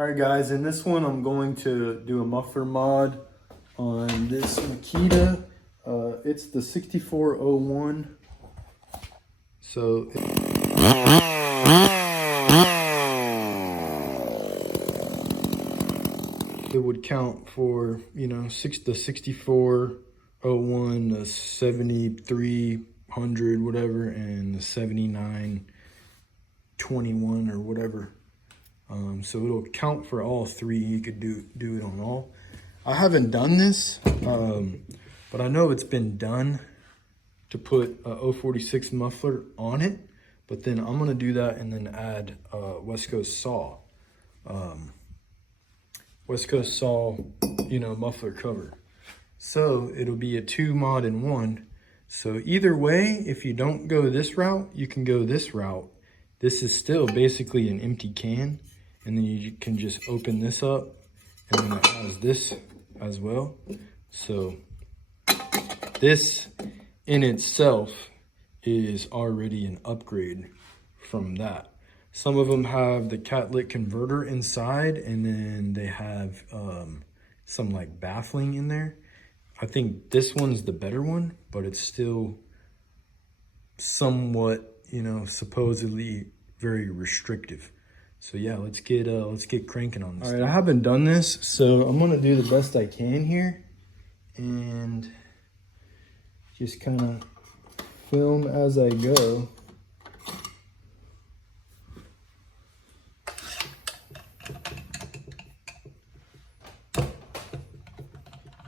All right guys, in this one I'm going to do a muffler mod on this Makita. It's the 6401. So it would count for, you know, the 6401, the 7300, whatever, and the 7921 or whatever. So it'll count for all three. You could do it on all. I haven't done this, but I know it's been done to put a 046 muffler on it. But then I'm gonna do that and then add West Coast saw. West Coast saw, you know, muffler cover. So it'll be a 2 mod in 1. So either way, if you don't go this route, you can go this route. This is still basically an empty can. And then you can just open this up, and then it has this as well. So this in itself is already an upgrade from that. Some of them have the catalytic converter inside, and then they have some like baffling in there. I think this one's the better one, but it's still somewhat, you know, supposedly very restrictive. So yeah, let's get cranking on this. All right, I haven't done this, so I'm gonna do the best I can here and just kind of film as I go.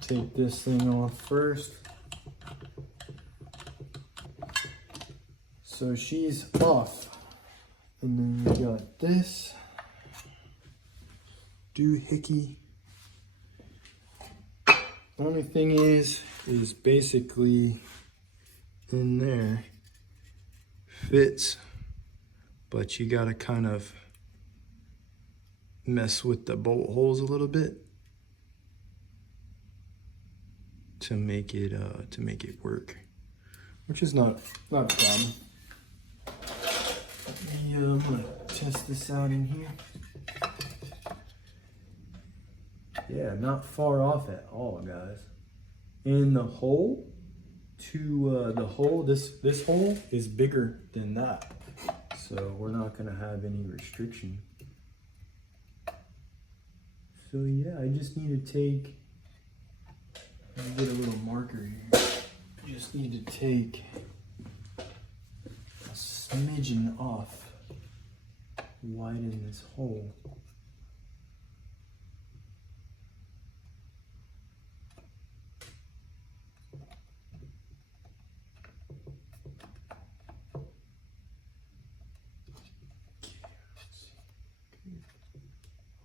Take this thing off first. So she's off. And then we got this doohickey. Only thing is basically in there, fits, but you gotta kind of mess with the bolt holes a little bit to make it work, which is not a problem. I'm gonna test this out in here. Yeah, not far off at all, guys. And the hole to the hole, this hole is bigger than that, so we're not gonna have any restriction. So yeah, I just need to take. Let me get a little marker here. I just need to take a smidgen off. Widen this hole.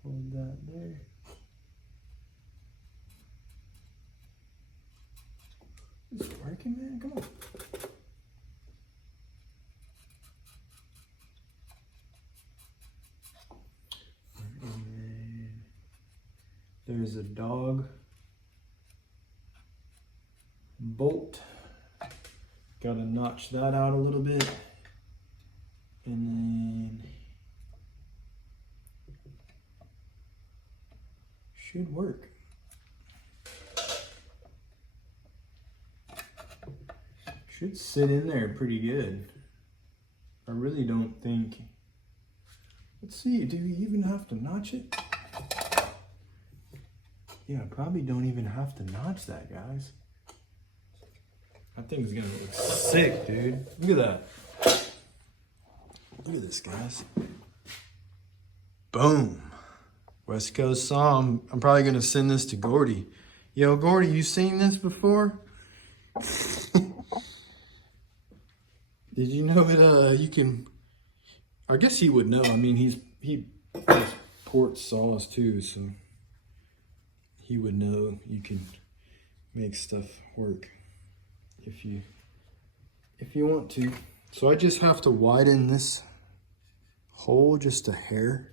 Hold that there. It's working, man. Come on. There's a dog bolt. Gotta notch that out a little bit. And then should work. Should sit in there pretty good. I really don't think. Let's see, do we even have to notch it? Yeah, I probably don't even have to notch that, guys. That thing's gonna look sick, dude. Look at that. Look at this, guys. Boom. West Coast saw. I'm probably gonna send this to Gordy. Yo, Gordy, you seen this before? Did you know that you can? I guess he would know. I mean, he ports saws too, so he would know you can make stuff work if you want to. So I just have to widen this hole just a hair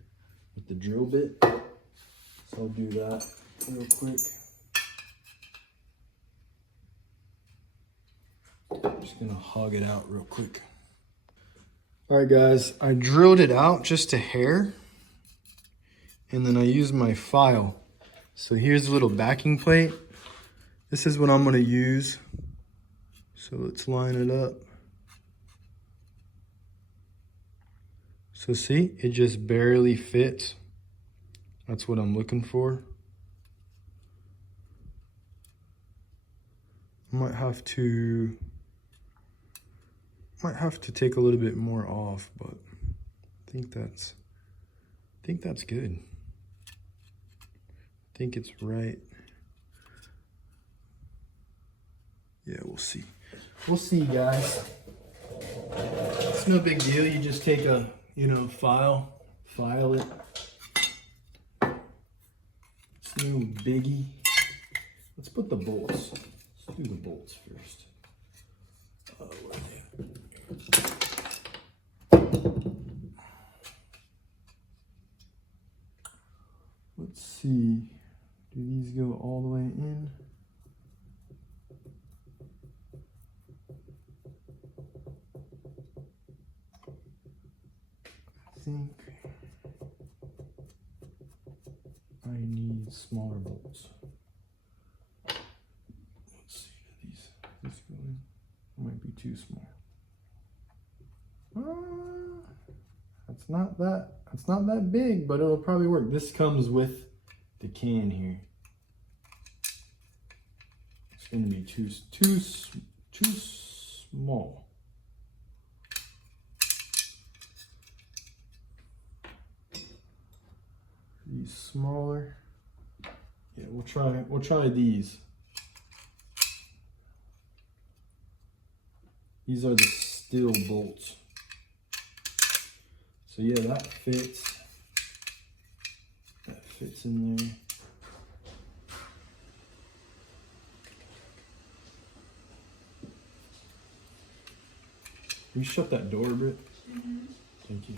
with the drill bit. So I'll do that real quick. Just gonna hog it out real quick. All right, guys, I drilled it out just a hair. and then I use my file. So here's a little backing plate. This is what I'm gonna use. So let's line it up. So see, it just barely fits. That's what I'm looking for. Might have to take a little bit more off, but I think that's good. I think it's right. Yeah, we'll see. We'll see, guys. It's no big deal. You just take a, file it. It's no biggie. Let's put the bolts. Let's do the bolts first. Where are they? Let's see. Do these go all the way in? I think I need smaller bolts. Let's see, these go in? Might be too small. That's not that big, but it'll probably work. This comes with the can here. It's gonna be too small. These smaller. Yeah, we'll try these. These are the steel bolts. So yeah, that fits. That fits in there. Can you shut that door a bit? Mm-hmm. Thank you.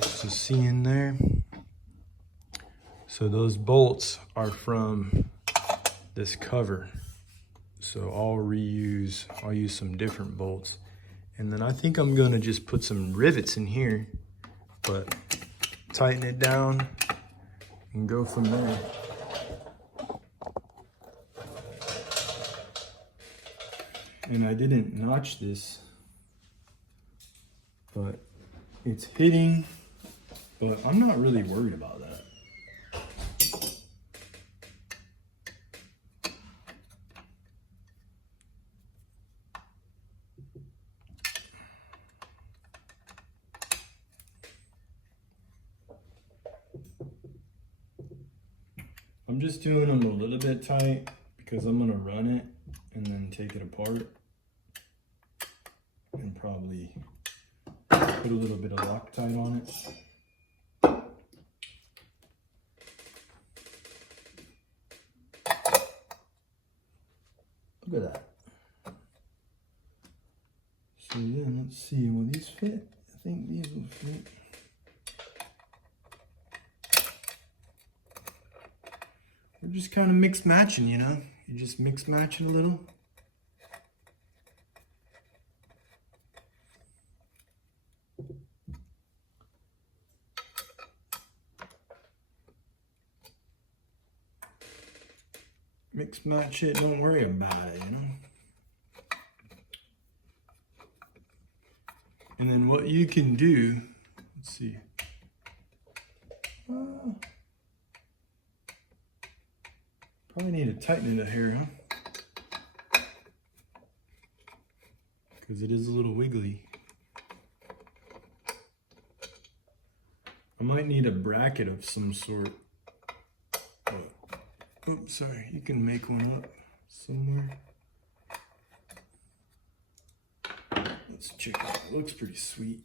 So see in there. So those bolts are from this cover. So I'll use some different bolts. And then I think I'm gonna just put some rivets in here, but tighten it down and go from there. And I didn't notch this, but it's hitting, but I'm not really worried about that. I'm just doing them a little bit tight because I'm gonna run it and then take it apart and probably put a little bit of Loctite on it. Look at that. So yeah, let's see, will these fit? I think these will fit. We're just kind of mix matching, you know? You just mix matching a little. Mix match it, don't worry about it, you know? And then what you can do, let's see. Probably need to tighten it here, huh? Because it is a little wiggly. I might need a bracket of some sort. Oops, sorry, you can make one up somewhere. Let's check it out. It looks pretty sweet.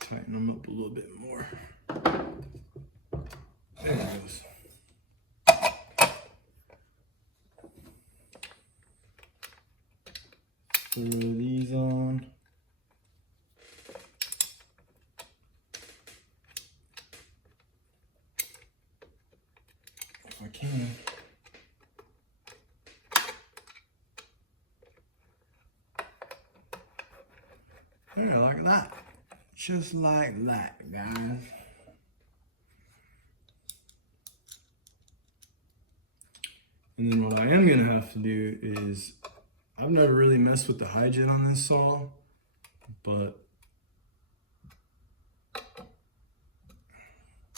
Tighten tighten them up a little bit more. There it goes. Throw these on. If I can. There, like that. Just like that, guys. And then what I am gonna have to do is, I've never really messed with the high jet on this saw, but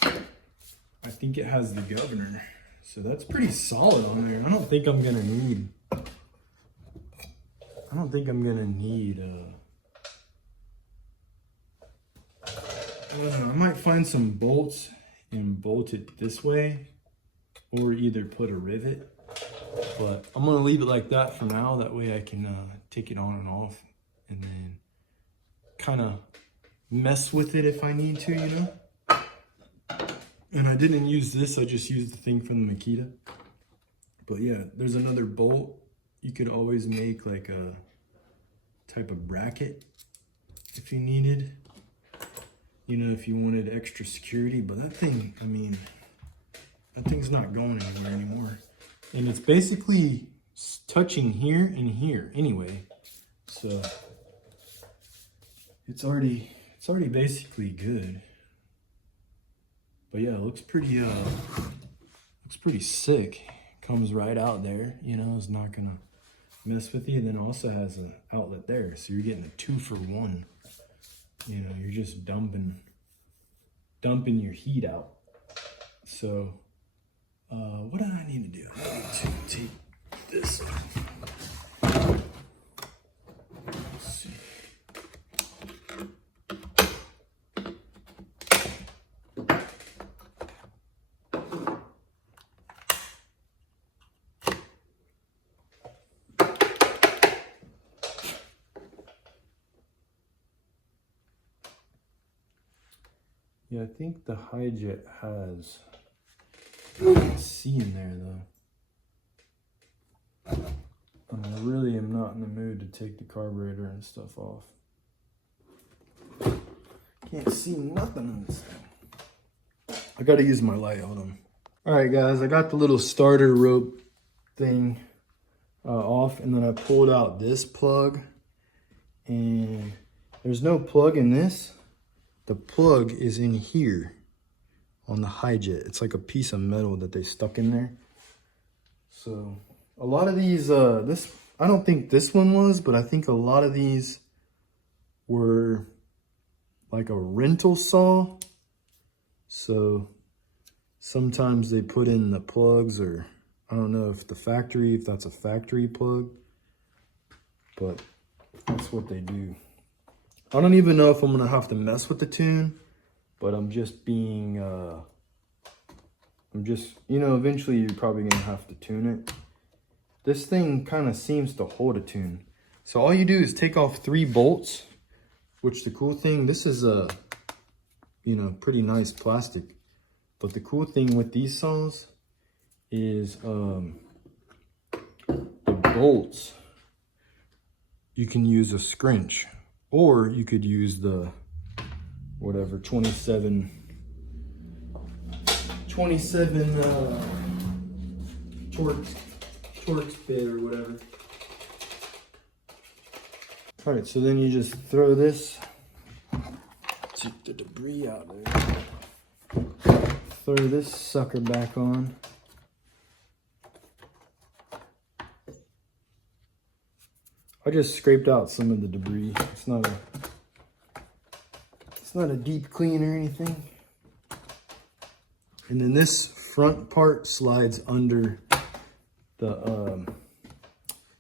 I think it has the governor. So that's pretty solid on there. I don't think I'm gonna need, I don't know, I might find some bolts and bolt it this way, or either put a rivet. But I'm gonna leave it like that for now. That way I can take it on and off, and then kind of mess with it if I need to, you know. And I didn't use this, I just used the thing from the Makita. But yeah, there's another bolt. You could always make like a type of bracket if you needed, you know, if you wanted extra security. But that thing, I mean, that thing's not going anywhere anymore. And it's basically touching here and here anyway. So it's already basically good. But yeah, it looks pretty sick. Comes right out there, you know, it's not gonna mess with you. And then also has an outlet there. So you're getting a 2-for-1. You know, you're just dumping your heat out. So what do I need to do? I need to take this off. Let's see. Yeah, I think the high jet has, I can't see in there though. And I really am not in the mood to take the carburetor and stuff off. Can't see nothing on this thing. I gotta use my light, hold on. All right guys, I got the little starter rope thing off, and then I pulled out this plug, and there's no plug in this. The plug is in here on the high jet. It's like a piece of metal that they stuck in there. So a lot of these, I don't think this one was, but I think a lot of these were like a rental saw. So sometimes they put in the plugs, or I don't know if that's a factory plug, but that's what they do. I don't even know if I'm gonna have to mess with the tune, but I'm just being, you know, eventually you're probably gonna have to tune it. This thing kind of seems to hold a tune. So all you do is take off 3 bolts, which the cool thing, this is a, you know, pretty nice plastic. But the cool thing with these saws is the bolts, you can use a scrunch. Or you could use the, whatever, 27 Torx bit or whatever. All right, so then you just throw this, take the debris out there. Throw this sucker back on. I just scraped out some of the debris. It's not a deep clean or anything. And then this front part slides under the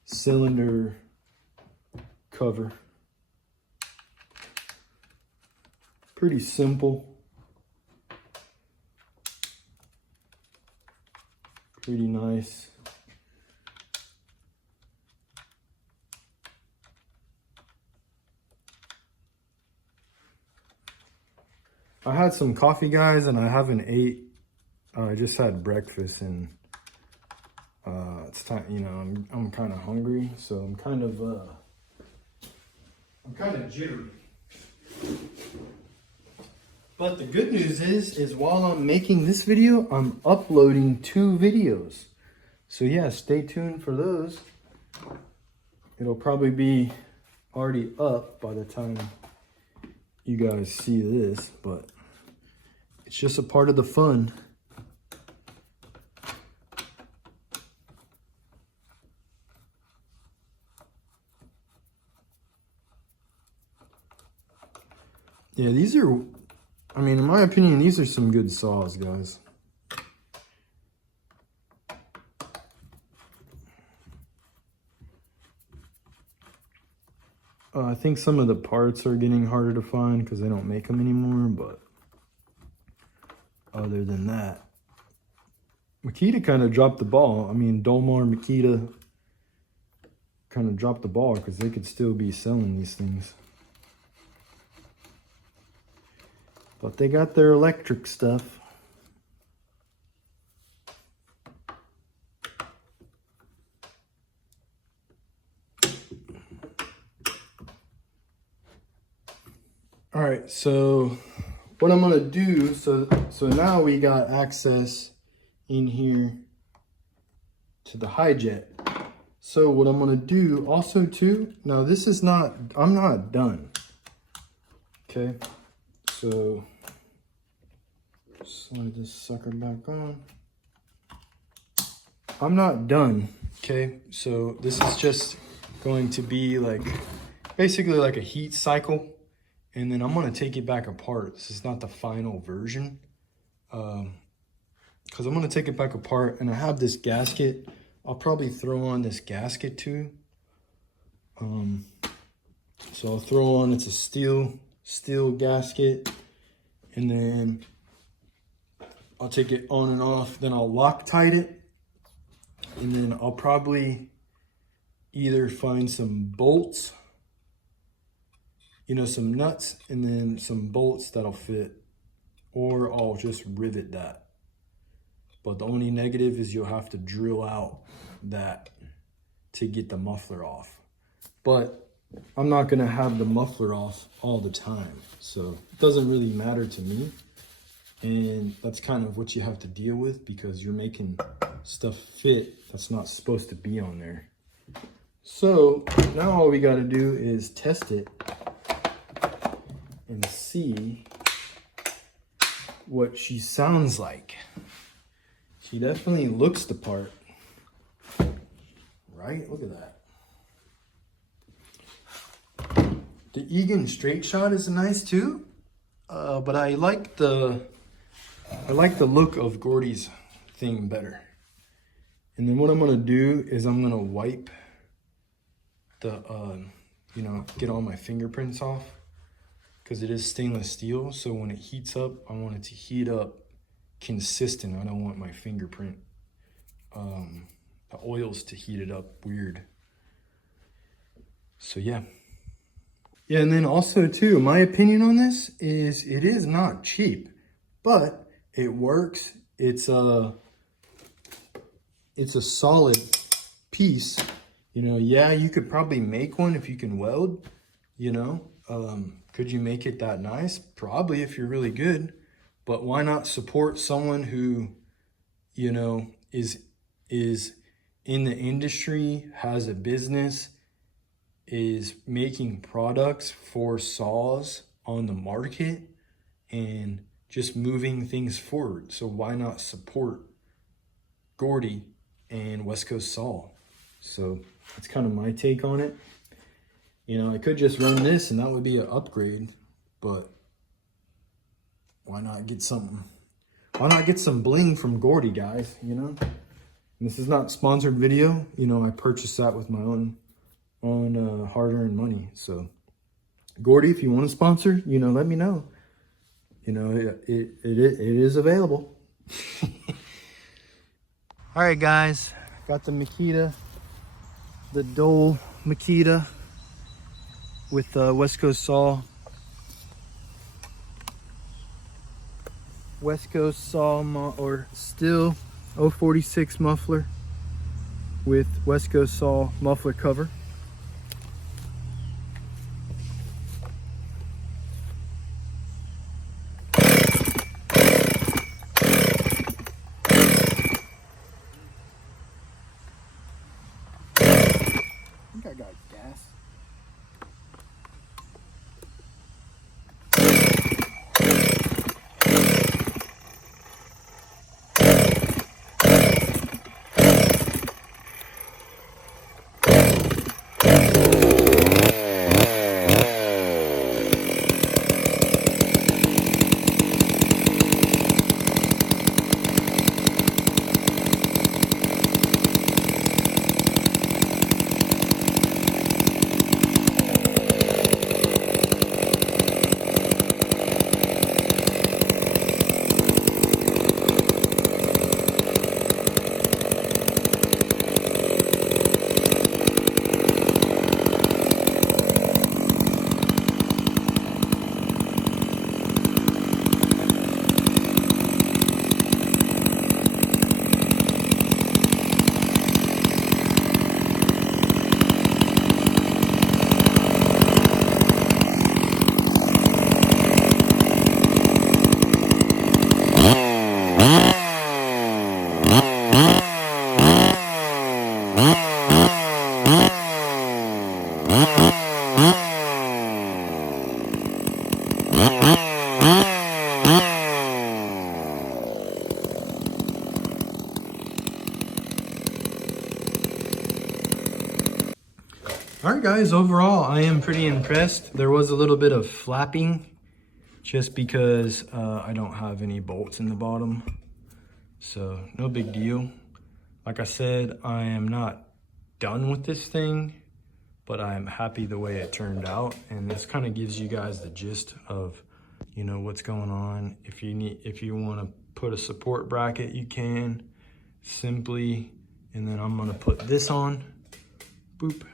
cylinder cover. Pretty simple. Pretty nice. I had some coffee, guys, and I haven't ate. I just had breakfast, and it's time. You know, I'm kind of hungry, so I'm kind of jittery. But the good news is while I'm making this video, I'm uploading 2 videos. So yeah, stay tuned for those. It'll probably be already up by the time you guys see this, but it's just a part of the fun. Yeah, these are, I mean, in my opinion, these are some good saws, guys. I think some of the parts are getting harder to find because they don't make them anymore, but other than that, Makita kind of dropped the ball. I mean, Dolmar, Makita kind of dropped the ball because they could still be selling these things. But they got their electric stuff. All right, so what I'm gonna do, so now we got access in here to the hi-jet. So what I'm gonna do also too, now this is not, I'm not done. Okay, so slide this sucker back on. I'm not done, okay? So this is just going to be like, basically like a heat cycle. And then I'm gonna take it back apart. This is not the final version. Because I'm gonna take it back apart, and I have this gasket. I'll probably throw on this gasket too. So I'll throw on, it's a steel gasket, and then I'll take it on and off, then I'll Loctite it, and then I'll probably either find some bolts, you know, some nuts, and then some bolts that'll fit, or I'll just rivet that. But the only negative is you'll have to drill out that to get the muffler off. But I'm not gonna have the muffler off all the time, so it doesn't really matter to me. And that's kind of what you have to deal with because you're making stuff fit that's not supposed to be on there. So now all we gotta do is test it and see what she sounds like. She definitely looks the part, right? Look at that. The Egan straight shot is nice too, but I like the look of Jordy's thing better. And then what I'm gonna do is I'm gonna wipe the, you know, get all my fingerprints off, because it is stainless steel. So when it heats up, I want it to heat up consistent. I don't want my fingerprint, the oils to heat it up weird. So yeah. Yeah, and then also too, my opinion on this is it is not cheap, but it works. It's a solid piece. You know, yeah, you could probably make one if you can weld, you know. Could you make it that nice? Probably, if you're really good. But why not support someone who, you know, is in the industry, has a business, is making products for saws on the market and just moving things forward. So why not support Jordy and West Coast Saw? So that's kind of my take on it. You know, I could just run this and that would be an upgrade, but why not get something? Why not get some bling from Jordy, guys, you know? And this is not sponsored video. You know, I purchased that with my own hard-earned money. So Jordy, if you want to sponsor, you know, let me know. You know, it is available. All right, guys, got the Makita, the Dole Makita with West Coast Saw. West Coast saw or Stihl 046 muffler with West Coast saw muffler cover. I think I got gas. All right, guys, overall, I am pretty impressed. There was a little bit of flapping just because I don't have any bolts in the bottom. So no big deal. Like I said, I am not done with this thing, but I am happy the way it turned out. And this kind of gives you guys the gist of, you know, what's going on. If you want to put a support bracket, you can simply, and then I'm gonna put this on, boop.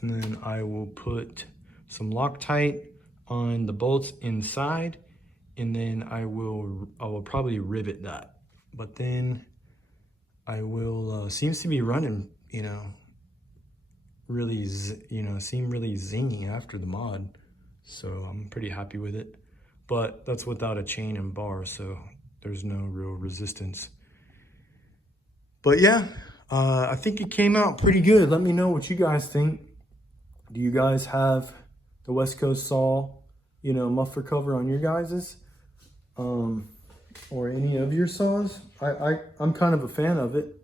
And then I will put some Loctite on the bolts inside, and then I will probably rivet that. But then I will, seems to be running, you know, really, seem really zingy after the mod. So I'm pretty happy with it. But that's without a chain and bar, so there's no real resistance. But yeah, I think it came out pretty good. Let me know what you guys think. Do you guys have the West Coast saw, you know, muffler cover on your guys's? Or any of your saws? I'm kind of a fan of it.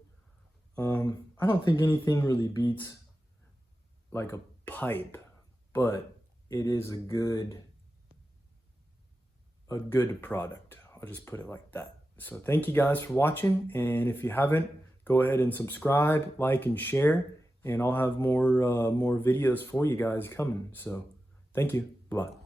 I don't think anything really beats like a pipe, but it is a good product. I'll just put it like that. So thank you guys for watching. And if you haven't, go ahead and subscribe, like, and share. And I'll have more videos for you guys coming. So thank you. Bye.